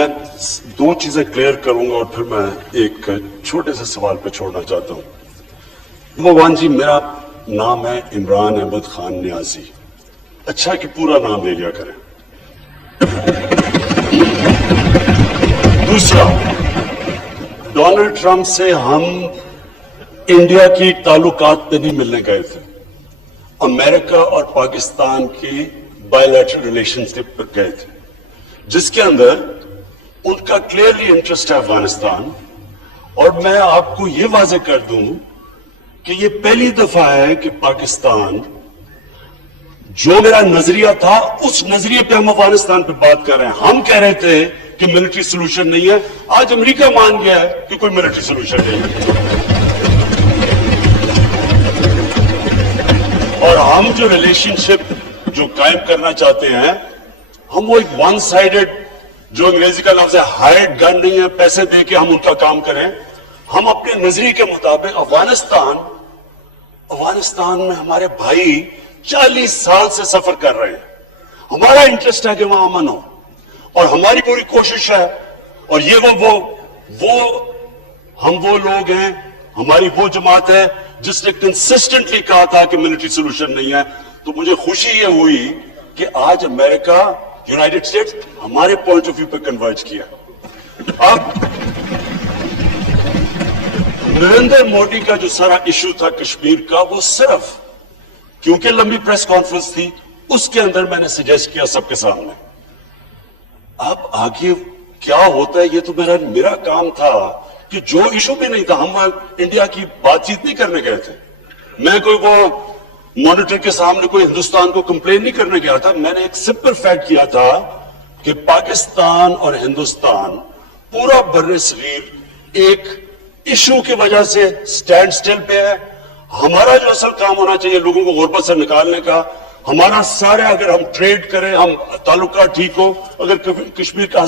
میں دو چیزیں کلیئر کروں گا اور پھر میں ایک چھوٹے سے سوال پہ چھوڑنا چاہتا ہوں. بھگوان جی، میرا نام ہے عمران احمد خان نیازی. اچھا کہ پورا نام لے لیا کریں. دوسرا، ڈونلڈ ٹرمپ سے ہم انڈیا کی تعلقات پہ نہیں ملنے گئے تھے، امریکہ اور پاکستان کی بائیلیٹرل ریلیشنز پہ گئے تھے، جس کے اندر ان کا کلیئرلی انٹرسٹ ہے افغانستان. اور میں آپ کو یہ واضح کر دوں کہ یہ پہلی دفعہ ہے کہ پاکستان، جو میرا نظریہ تھا اس نظریے پہ ہم افغانستان پہ بات کر رہے ہیں. ہم کہہ رہے تھے کہ ملٹری سولوشن نہیں ہے، آج امریکہ مان گیا ہے کہ کوئی ملٹری سولوشن نہیں ہے. اور ہم جو ریلیشن شپ جو قائم کرنا چاہتے ہیں، ہم وہ ایک ون سائیڈڈ، جو انگریزی کا لفظ ہے ہائرڈ گن نہیں ہے، پیسے دے کے ہم ان کا کام کریں. ہم اپنے نظریے کے مطابق افغانستان میں ہمارے بھائی 40 سال سے سفر کر رہے ہیں. ہمارا انٹرسٹ ہے کہ وہاں امن ہو، اور ہماری پوری کوشش ہے. اور یہ ہم وہ لوگ ہیں، ہماری وہ جماعت ہے جس نے کنسسٹنٹلی کہا تھا کہ ملٹری سولوشن نہیں ہے. تو مجھے خوشی یہ ہوئی کہ آج امریکہ، یونائٹڈ اسٹیٹس ہمارے پوائنٹ آف ویو پہ کنورج کیا. اب نریندر مودی کا جو سارا ایشو تھا کشمیر کا، وہ صرف کیونکہ لمبی پریس کانفرنس تھی، اس کے اندر میں نے سجیسٹ کیا سب کے سامنے. اب آگے کیا ہوتا ہے یہ تو میرا کام تھا کہ جو ایشو بھی نہیں تھا، ہم انڈیا کی بات چیت نہیں کرنے گئے تھے. میں کوئی وہ مانیٹر کے سامنے کوئی ہندوستان کو کمپلین نہیں کرنے گیا تھا. میں نے ایک سمپل فیکٹ کیا تھا کہ پاکستان اور ہندوستان پورا بر صغیر ایک ایشو کی وجہ سے سٹینڈ سٹل پہ ہے. ہمارا جو اصل کام ہونا چاہیے لوگوں کو غربت سے نکالنے کا، ہمارا سارے، اگر ہم ٹریڈ کریں، ہم تعلقات ٹھیک ہو، اگر کشمیر کا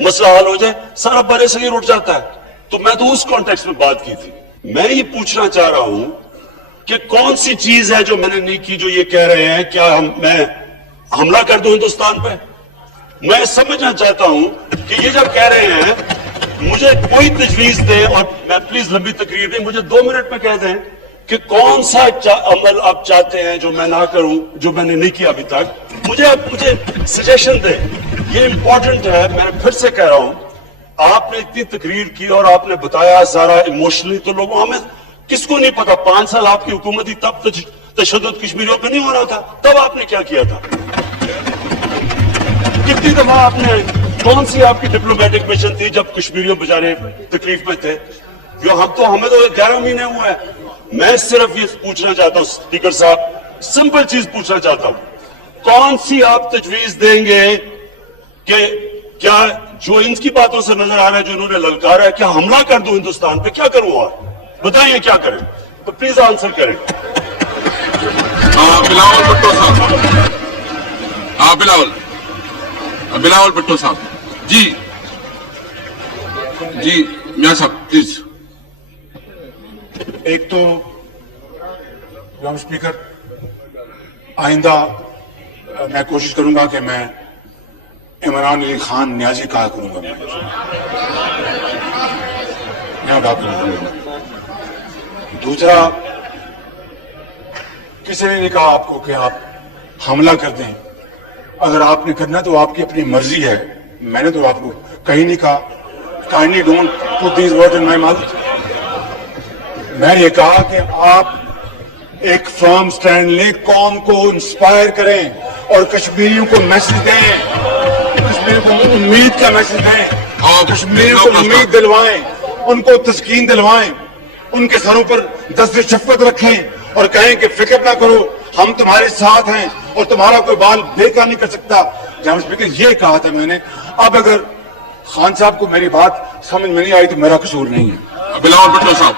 مسئلہ حل ہو جائے، سارا بر صغیر اٹھ جاتا ہے. تو میں تو اس کانٹیکسٹ میں بات کی تھی. میں یہ پوچھنا چاہ رہا ہوں کہ کون سی چیز ہے جو میں نے نہیں کی جو یہ کہہ رہے ہیں؟ کیا میں حملہ کر دوں ہندوستان پہ؟ میں سمجھنا چاہتا ہوں کہ یہ جب کہہ رہے ہیں، مجھے کوئی تجویز دیں، اور میں پلیز لمبی تقریر نہیں، مجھے 2 منٹ میں کہہ دیں کہ کون سا عمل آپ چاہتے ہیں جو میں نہ کروں، جو میں نے نہیں کیا ابھی تک. مجھے سجیشن دیں. یہ امپورٹنٹ ہے. میں پھر سے کہہ رہا ہوں، آپ نے اتنی تقریر کی اور آپ نے بتایا سارا ایموشنلی، تو لوگوں ہمیں کس کو نہیں پتا 5 سال آپ کی حکومت تھی، تب تشدد کشمیریوں پہ نہیں ہو رہا تھا. تب آپ نے کیا کیا تھا؟ کتنی دفعہ آپ نے، کون سی آپ کی ڈپلومیٹک مشن تھی جب کشمیریوں بیچارے تکلیف میں تھے؟ ہمیں تو 11 مہینے ہوئے ہیں. میں صرف یہ پوچھنا چاہتا ہوں اسپیکر صاحب، سمپل چیز پوچھنا چاہتا ہوں، کون سی آپ تجویز دیں گے کہ کیا جو ان کی باتوں سے نظر آ رہا ہے، جو انہوں نے للکارا ہے، کیا حملہ کر دوں ہندوستان پہ؟ کیا کروں؟ اور بتائیے کیا کریں؟ تو پلیز آنسر کریں. بلاول بھٹو صاحب، بلاول بھٹو صاحب. جی میاں صاحب پلیز. ایک تو جناب اسپیکر، آئندہ میں کوشش کروں گا کہ میں عمران علی خان نیازی کہا کروں گا، دوسرا، کسی نے نہیں کہا آپ کو کہ آپ حملہ کر دیں. اگر آپ نے کرنا تو آپ کی اپنی مرضی ہے. میں نے تو آپ کو کہیں نہیں کہا kindly don't put these words in my mouth. میں نے کہا کہ آپ ایک فرم سٹینڈ لیں، قوم کو انسپائر کریں اور کشمیریوں کو میسج دیں، کشمیریوں کو امید کا میسج دیں، کشمیریوں کو امید دلوائیں، ان کو تسکین دلوائیں، ان کے سروں پر دست شفقت رکھیں اور کہیں کہ فکر نہ کرو، ہم تمہارے ساتھ ہیں اور تمہارا کوئی بال بیکار نہیں کر سکتا. جناب اسپیکر، یہ کہا تھا میں نے. اب اگر خان صاحب کو میری بات سمجھ میں نہیں آئی تو میرا قصور نہیں ہے. بلاول بھٹو صاحب.